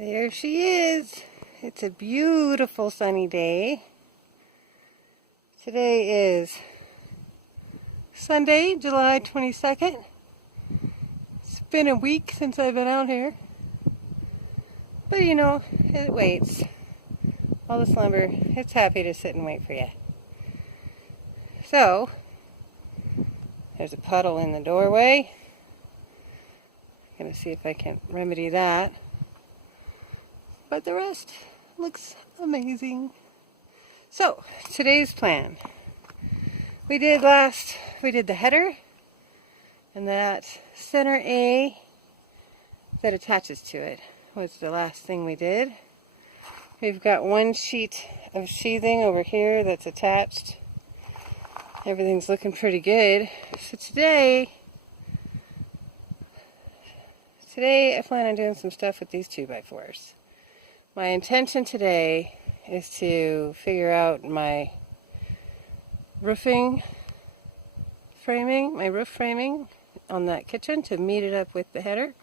There she is. It's a beautiful sunny day. Today is Sunday, July 22nd. It's been a week since I've been out here. But you know, it waits. All the slumber, it's happy to sit and wait for you. So, there's a puddle in the doorway. I'm going to see if I can remedy that. But the rest looks amazing. So, today's plan. We did the header, and that center A that attaches to it was the last thing we did. We've got one sheet of sheathing over here that's attached. Everything's looking pretty good. So today I plan on doing some stuff with these 2x4s. My intention today is to figure out my roof framing on that kitchen to meet it up with the header.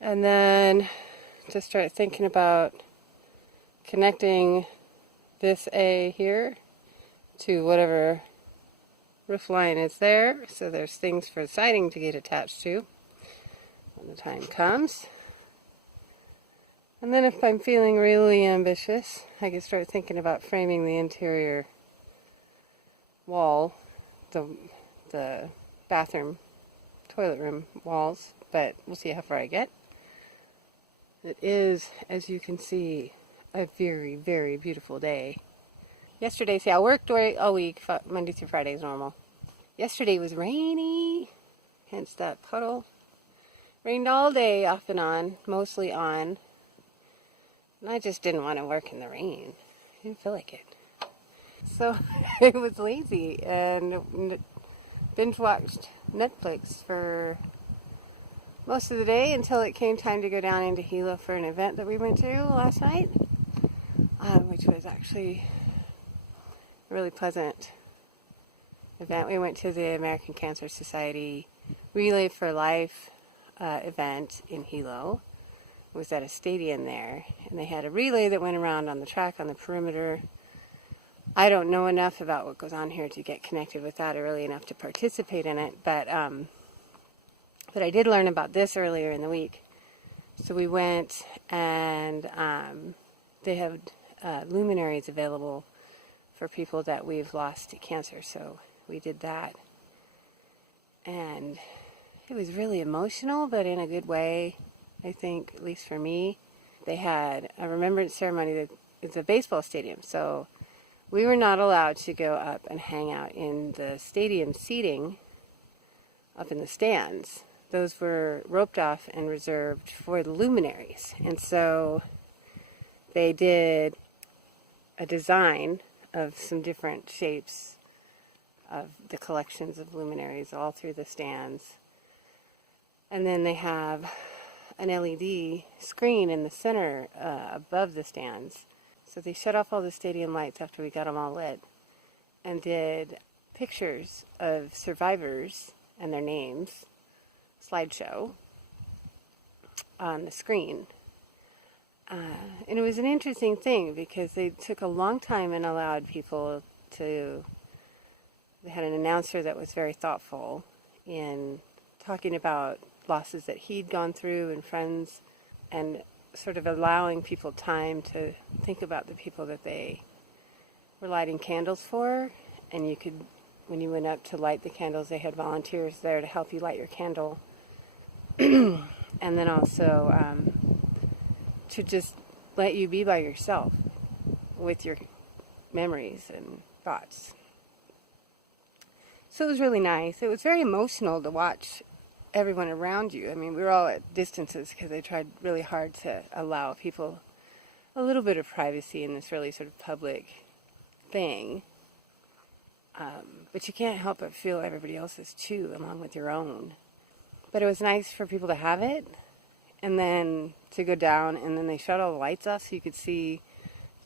And then to start thinking about connecting this A here to whatever roof line is there. So there's things for siding to get attached to when the time comes. And then if I'm feeling really ambitious, I can start thinking about framing the interior wall, the bathroom, toilet room walls, but we'll see how far I get. It is, as you can see, a very, very beautiful day. Yesterday, I worked all week, Monday through Friday is normal. Yesterday was rainy, hence that puddle. Rained all day, off and on, mostly on. And I just didn't want to work in the rain. I didn't feel like it. So I was lazy and binge watched Netflix for most of the day until it came time to go down into Hilo for an event that we went to last night, which was actually a really pleasant event. We went to the American Cancer Society Relay for Life event in Hilo. It was at a stadium there, and they had a relay that went around on the track on the perimeter. I don't know enough about what goes on here to get connected with that early enough to participate in it, but I did learn about this earlier in the week. So we went, and they have luminaries available for people that we've lost to cancer, so we did that. And it was really emotional, but in a good way, I think, at least for me. They had a remembrance ceremony. It's a baseball stadium, so we were not allowed to go up and hang out in the stadium seating up in the stands. Those were roped off and reserved for the luminaries. And so they did a design of some different shapes of the collections of luminaries all through the stands. And then they have an LED screen in the center above the stands. So they shut off all the stadium lights after we got them all lit and did pictures of survivors and their names, slideshow, on the screen. And it was an interesting thing because they took a long time and allowed people to... They had an announcer that was very thoughtful in talking about losses that he'd gone through and friends, and sort of allowing people time to think about the people that they were lighting candles for. And you could, when you went up to light the candles, they had volunteers there to help you light your candle. And then also to just let you be by yourself with your memories and thoughts. So it was really nice. It was very emotional to watch everyone around you. I mean, we were all at distances because they tried really hard to allow people a little bit of privacy in this really sort of public thing. But you can't help but feel everybody else's too, along with your own. But it was nice for people to have it, and then to go down, and then they shut all the lights off so you could see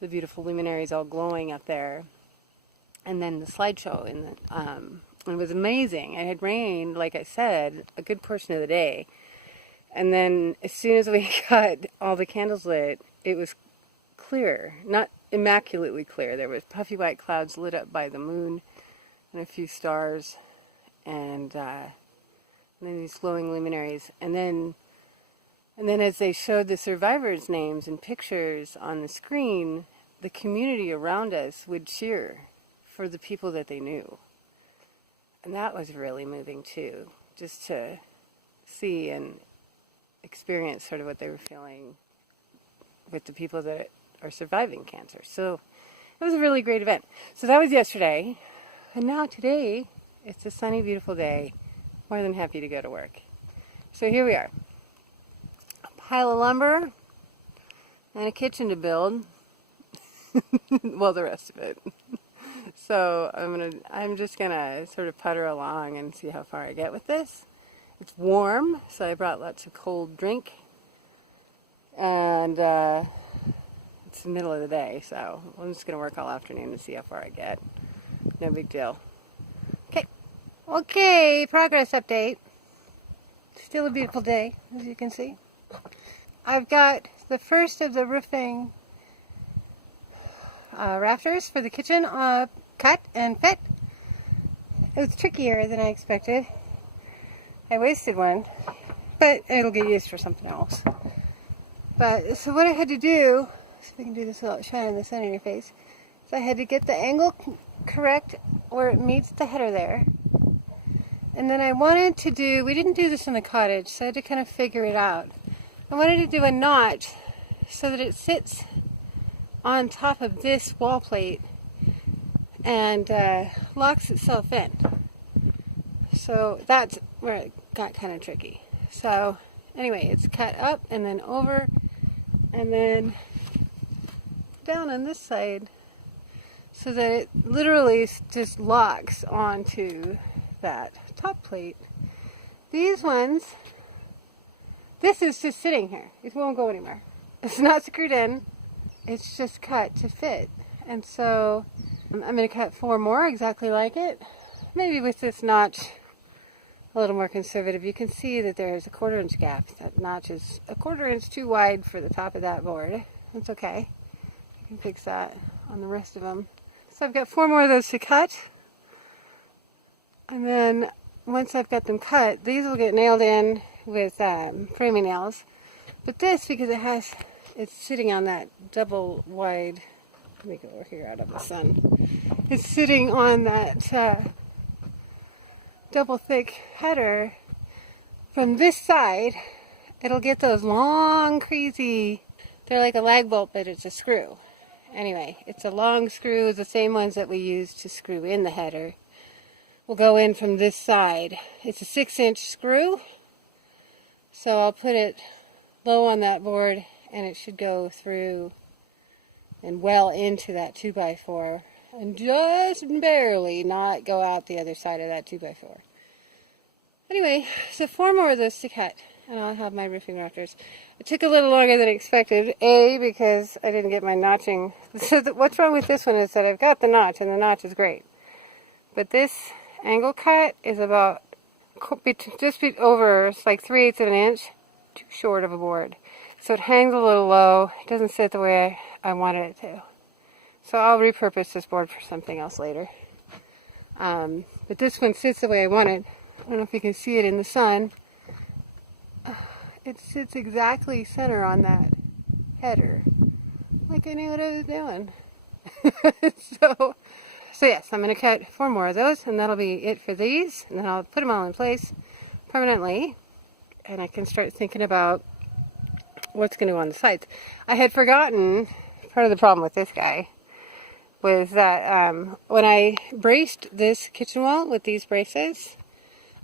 the beautiful luminaries all glowing up there. And then the slideshow in the it was amazing. It had rained, like I said, a good portion of the day. And then as soon as we got all the candles lit, it was clear, not immaculately clear. There was puffy white clouds lit up by the moon and a few stars, and then these glowing luminaries. And then as they showed the survivors' names and pictures on the screen, the community around us would cheer for the people that they knew. And that was really moving too, just to see and experience sort of what they were feeling with the people that are surviving cancer. So it was a really great event. So that was yesterday. And now today, it's a sunny, beautiful day. More than happy to go to work. So here we are. A pile of lumber and a kitchen to build. Well, the rest of it. So I'm just gonna sort of putter along and see how far I get with this. It's warm, so I brought lots of cold drink, and it's the middle of the day, so I'm just gonna work all afternoon and see how far I get. No big deal. Okay, progress update. Still a beautiful day, as you can see. I've got the first of the roofing rafters for the kitchen cut and fit. It was trickier than I expected. I wasted one, but it'll get used for something else. But so what I had to do, see if I can do this without shining the sun in your face, is I had to get the angle correct where it meets the header there. And then I wanted to do, we didn't do this in the cottage, so I had to kind of figure it out. I wanted to do a notch so that it sits on top of this wall plate and locks itself in. So that's where it got kind of tricky. So anyway, it's cut up and then over and then down on this side so that it literally just locks onto that top plate. These ones, this is just sitting here. It won't go anywhere. It's not screwed in. It's just cut to fit. And so I'm going to cut 4 more exactly like it. Maybe with this notch a little more conservative. You can see that there's a 1/4 inch gap. That notch is a 1/4 inch too wide for the top of that board. That's okay. You can fix that on the rest of them. So I've got 4 more of those to cut. And then once I've got them cut, these will get nailed in with framing nails. But this, because it's sitting on that double wide, let me go over here out of the sun. It's sitting on that double thick header. From this side, it'll get those long, crazy, they're like a lag bolt, but it's a screw. Anyway, it's a long screw, the same ones that we use to screw in the header. Will go in from this side. It's a 6-inch screw, so I'll put it low on that board and it should go through and well into that 2x4 and just barely not go out the other side of that 2x4. Anyway, so 4 more of those to cut and I'll have my roofing rafters. It took a little longer than expected, because I didn't get my notching. So what's wrong with this one is that I've got the notch and the notch is great, but this angle cut is about just over, it's like 3/8 of an inch too short of a board. So it hangs a little low. It doesn't sit the way I wanted it to. So I'll repurpose this board for something else later. But this one sits the way I want it. I don't know if you can see it in the sun. It sits exactly center on that header. Like I knew what I was doing. So yes, I'm going to cut 4 more of those, and that'll be it for these. And then I'll put them all in place permanently, and I can start thinking about what's going to go on the sides. I had forgotten, part of the problem with this guy was that when I braced this kitchen wall with these braces,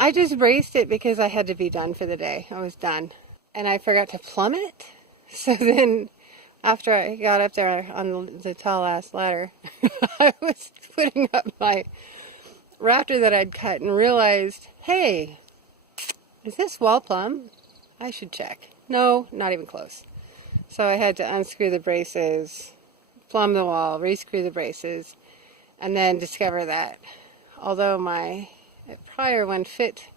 I just braced it because I had to be done for the day. I was done. And I forgot to plumb it. So then after I got up there on the tall ass ladder, I was putting up my rafter that I'd cut and realized, hey, is this wall plumb? I should check. No, not even close. So I had to unscrew the braces, plumb the wall, rescrew the braces, and then discover that although my prior one fit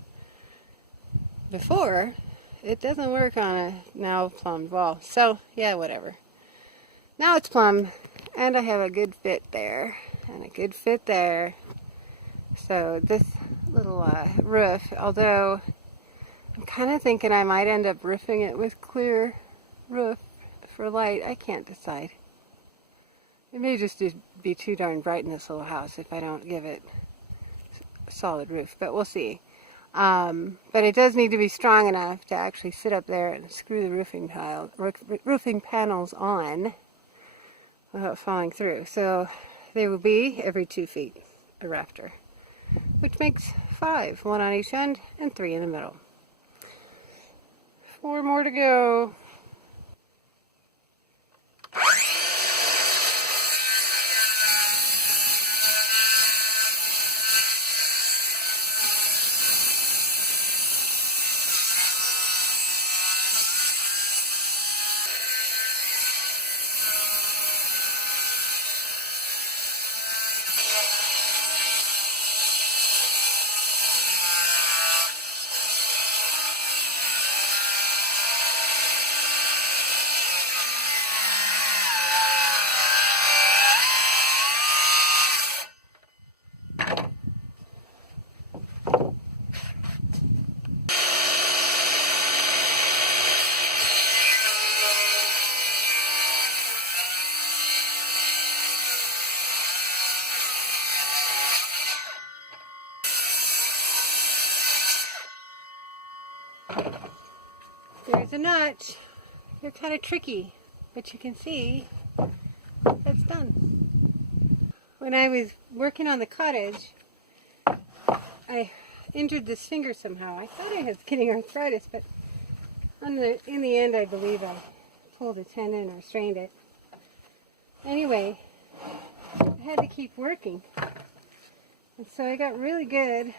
before, it doesn't work on a now plumbed wall. So, yeah, whatever. Now it's plumb, and I have a good fit there, and a good fit there. So this little roof, although I'm kind of thinking I might end up roofing it with clear roof for light. I can't decide. It may just be too darn bright in this little house if I don't give it a solid roof, but we'll see. But it does need to be strong enough to actually sit up there and screw the roofing panels on without falling through. So they will be every 2 feet a rafter, which makes 5, 1 on each end and 3 in the middle. 4 more to go. There's a notch. They're kind of tricky, but you can see it's done. When I was working on the cottage, I injured this finger somehow. I thought I was getting arthritis, but in the end I believe I pulled a tendon or strained it. Anyway, I had to keep working. And so I got really good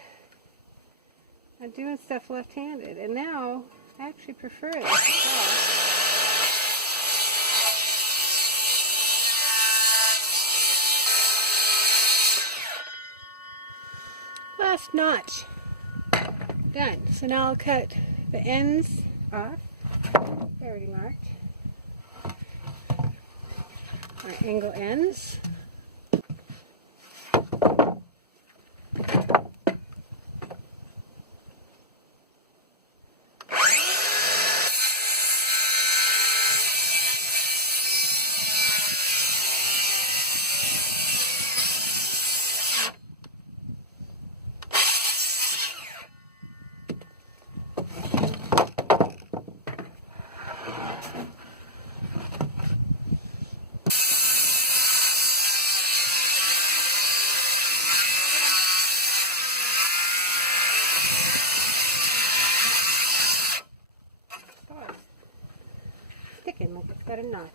at doing stuff left-handed, and now I actually prefer it. Last notch. Done. So now I'll cut the ends off. They're already marked. Our angle ends. Sticking like it's got a knot.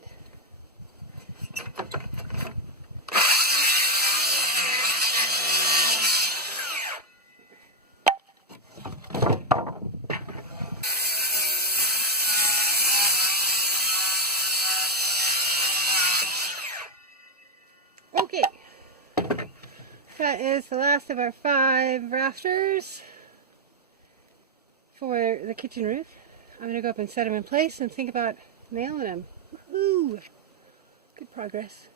Okay, that is the last of our 5 rafters for the kitchen roof. I'm going to go up and set them in place and think about nailing them. Woohoo! Good progress.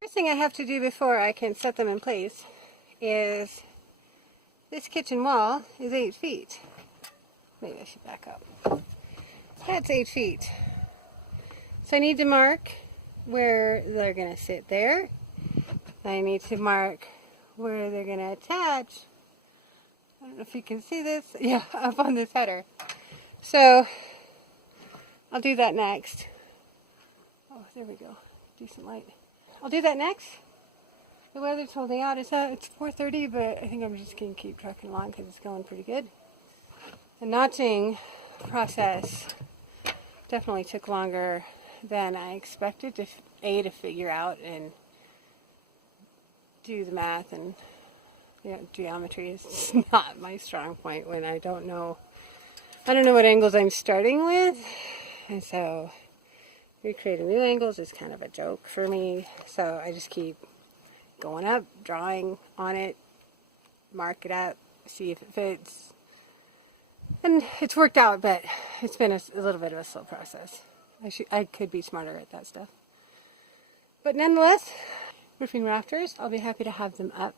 First thing I have to do before I can set them in place is this kitchen wall is 8 feet. Maybe I should back up. That's 8 feet. So I need to mark where they're going to sit there. I need to mark where they're going to attach. I don't know if you can see this. Yeah, up on this header. So I'll do that next. Oh, there we go. Decent light. I'll do that next. The weather's holding out. It's 4:30, but I think I'm just going to keep trucking along because it's going pretty good. The notching process definitely took longer than I expected to figure out and do the math, and geometry is not my strong point when I don't know what angles I'm starting with, and so recreating new angles is kind of a joke for me. So I just keep going up, drawing on it, mark it up, see if it fits, And it's worked out, but it's been a little bit of a slow process. I could be smarter at that stuff. But nonetheless, roofing rafters, I'll be happy to have them up.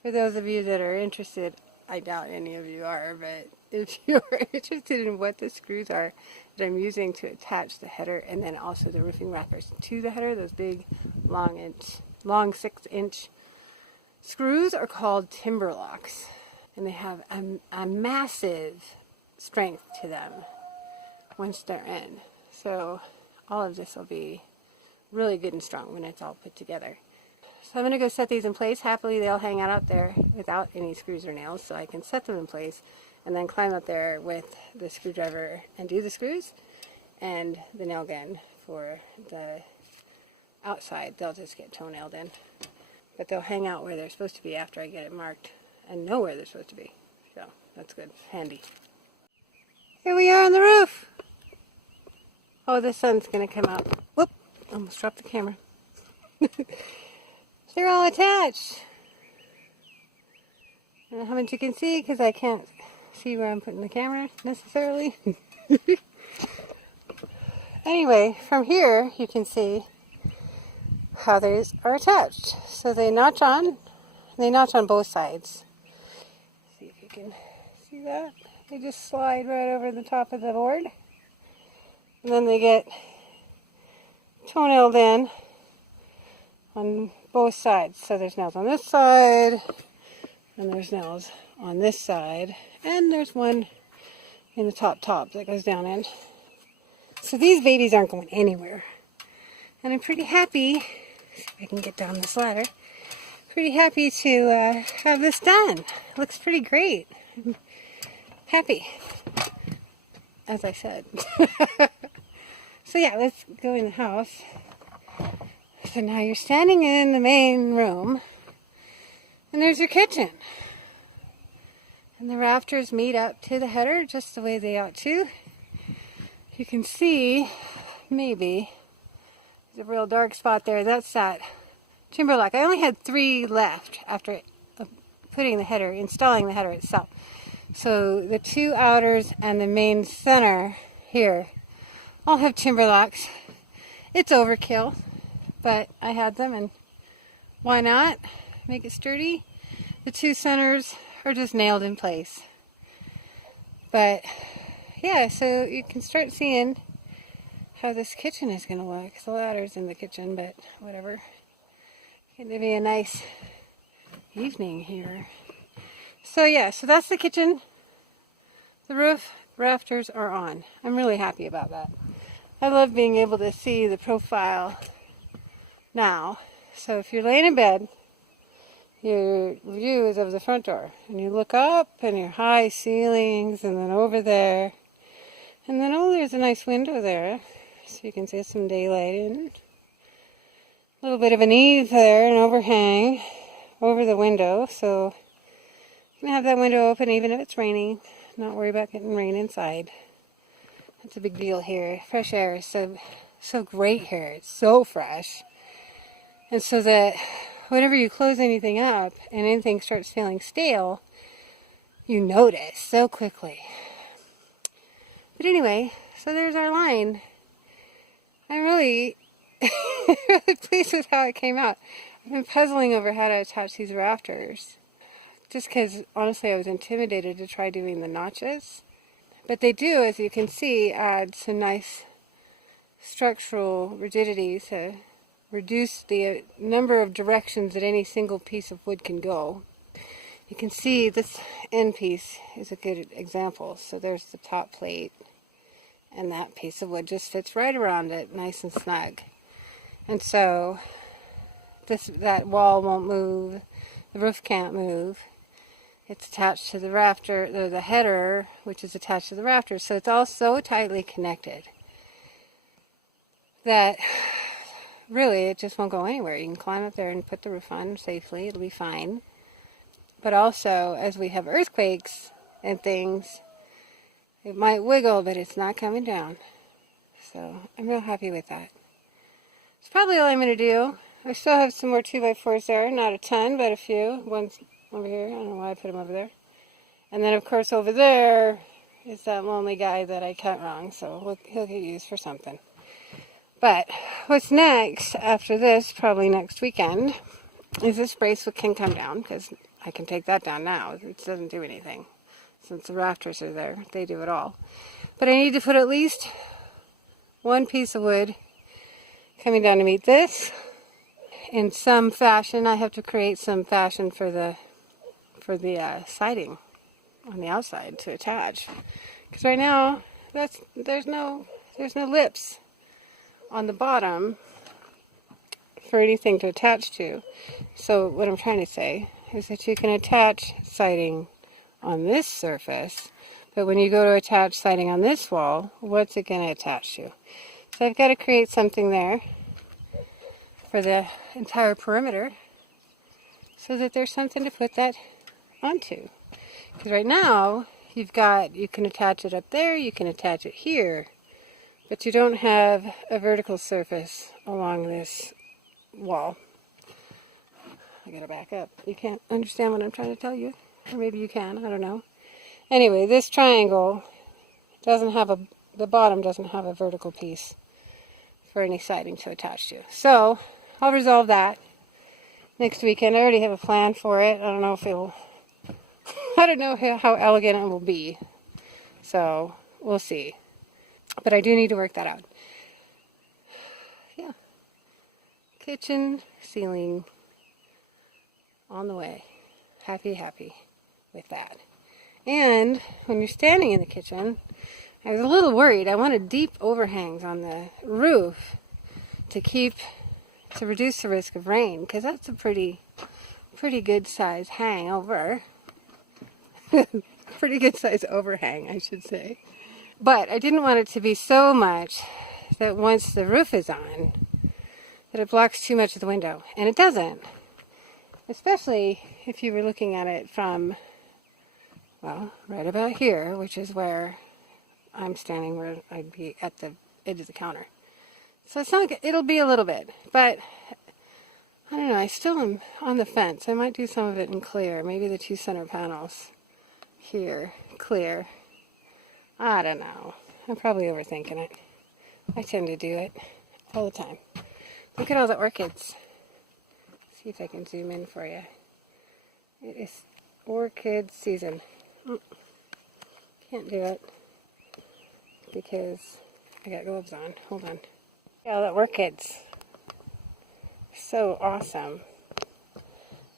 For those of you that are interested, I doubt any of you are, but if you're interested in what the screws are that I'm using to attach the header and then also the roofing rafters to the header, those big long 6-inch screws are called timber locks. And they have a massive strength to them once they're in. So all of this will be really good and strong when it's all put together. So I'm going to go set these in place. Happily, they'll hang out there without any screws or nails, so I can set them in place and then climb up there with the screwdriver and do the screws and the nail gun for the outside. They'll just get toe-nailed in. But they'll hang out where they're supposed to be after I get it marked and know where they're supposed to be. So that's good. Handy. Here we are on the roof. Oh, the sun's going to come out. Whoop! Almost dropped the camera. They're all attached. I don't know how much you can see because I can't see where I'm putting the camera necessarily. Anyway, from here you can see how these are attached. So they notch on both sides. See if you can see that. They just slide right over the top of the board. And then they get toe-nailed in on both sides. So there's nails on this side, and there's nails on this side, and there's one in the top that goes down in. So these babies aren't going anywhere. And I'm pretty happy, see if I can get down this ladder, pretty happy to have this done. Looks pretty great. I'm happy, as I said. So yeah, let's go in the house. So now you're standing in the main room, and there's your kitchen. And the rafters meet up to the header just the way they ought to. You can see, maybe, there's a real dark spot there. That's that timber lock. I only had 3 left after installing the header itself. So the 2 outers and the main center here all have timber locks. It's overkill, but I had them, and why not? Make it sturdy. The 2 centers are just nailed in place. But yeah, so you can start seeing how this kitchen is going to look. The ladder's in the kitchen, but whatever. It's going to be a nice evening here. So yeah, so that's the kitchen. The roof rafters are on. I'm really happy about that. I love being able to see the profile now. So if you're laying in bed, your view is of the front door, and you look up and your high ceilings, and then over there, and then oh, there's a nice window there, so you can see some daylight in. A little bit of an eave there, an overhang over the window, so you can have that window open even if it's raining. Not worry about getting rain inside. That's a big deal here. Fresh air is so great here. It's so fresh. And so that whenever you close anything up and anything starts feeling stale, you notice so quickly. But anyway, so there's our line. I'm really, really pleased with how it came out. I've been puzzling over how to attach these rafters. Just because, honestly, I was intimidated to try doing the notches. But they do, as you can see, add some nice structural rigidity to reduce the number of directions that any single piece of wood can go. You can see this end piece is a good example. So there's the top plate, and that piece of wood just fits right around it, nice and snug. And so that wall won't move, the roof can't move. It's attached to the rafter, the header, which is attached to the rafters. So it's all so tightly connected that really it just won't go anywhere. You can climb up there and put the roof on safely. It'll be fine. But also, as we have earthquakes and things, it might wiggle, but it's not coming down. So I'm real happy with that. It's probably all I'm going to do. I still have some more 2x4s there. Not a ton, but a few. One's over here. I don't know why I put them over there. And then of course over there is that lonely guy that I cut wrong, so he'll get used for something. But what's next after this, probably next weekend, is this bracelet can come down, because I can take that down now. It doesn't do anything. Since the rafters are there, they do it all. But I need to put at least one piece of wood coming down to meet this. In some fashion, I have to create some fashion for the siding on the outside to attach. Because right now, there's no lips on the bottom for anything to attach to. So what I'm trying to say is that you can attach siding on this surface, but when you go to attach siding on this wall, what's it going to attach to? So I've got to create something there for the entire perimeter so that there's something to put that onto. Because right now, you can attach it up there, you can attach it here, but you don't have a vertical surface along this wall. I gotta back up. You can't understand what I'm trying to tell you. Or maybe you can, I don't know. Anyway, this triangle doesn't have the bottom doesn't have a vertical piece for any siding to attach to. So, I'll resolve that next weekend. I already have a plan for it. I don't know if I don't know how elegant it will be. So, we'll see. But I do need to work that out. Yeah. Kitchen, ceiling, on the way. Happy with that. And when you're standing in the kitchen, I was a little worried. I wanted deep overhangs on the roof to reduce the risk of rain, because that's a pretty good size hang over. Pretty good size overhang, I should say. But I didn't want it to be so much that once the roof is on, that it blocks too much of the window. And it doesn't. Especially if you were looking at it from, well, right about here, which is where I'm standing, where I'd be at the edge of the counter. So it's not, it'll be a little bit, but I don't know, I still am on the fence. I might do some of it in clear, maybe the two center panels here, clear. I don't know. I'm probably overthinking it. I tend to do it all the time. Look at all the orchids. See if I can zoom in for you. It is orchid season. Can't do it because I got gloves on. Hold on. Yeah, the orchids. So awesome.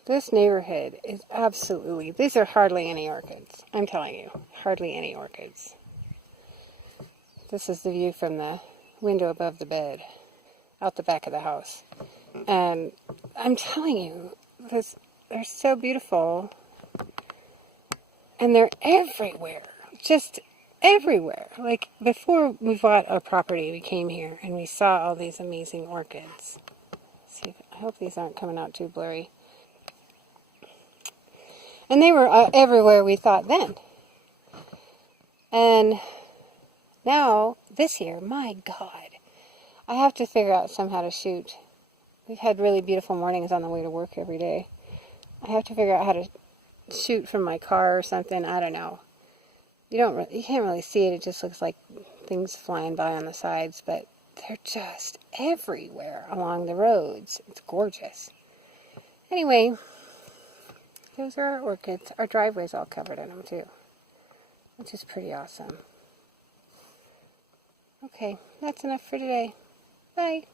This neighborhood is absolutely, these are hardly any orchids. I'm telling you, hardly any orchids. This is the view from the window above the bed, out the back of the house. And I'm telling you, they're so beautiful. And they're everywhere. Just everywhere. Like, before we bought our property, we came here and we saw all these amazing orchids. See, I hope these aren't coming out too blurry. And they were everywhere we thought then. And now, this year, my God, I have to figure out somehow to shoot. We've had really beautiful mornings on the way to work every day. I have to figure out how to shoot from my car or something. I don't know. You can't really see it. It just looks like things flying by on the sides, but they're just everywhere along the roads. It's gorgeous. Anyway, those are our orchids. Our driveway's all covered in them too, which is pretty awesome. Okay, that's enough for today. Bye.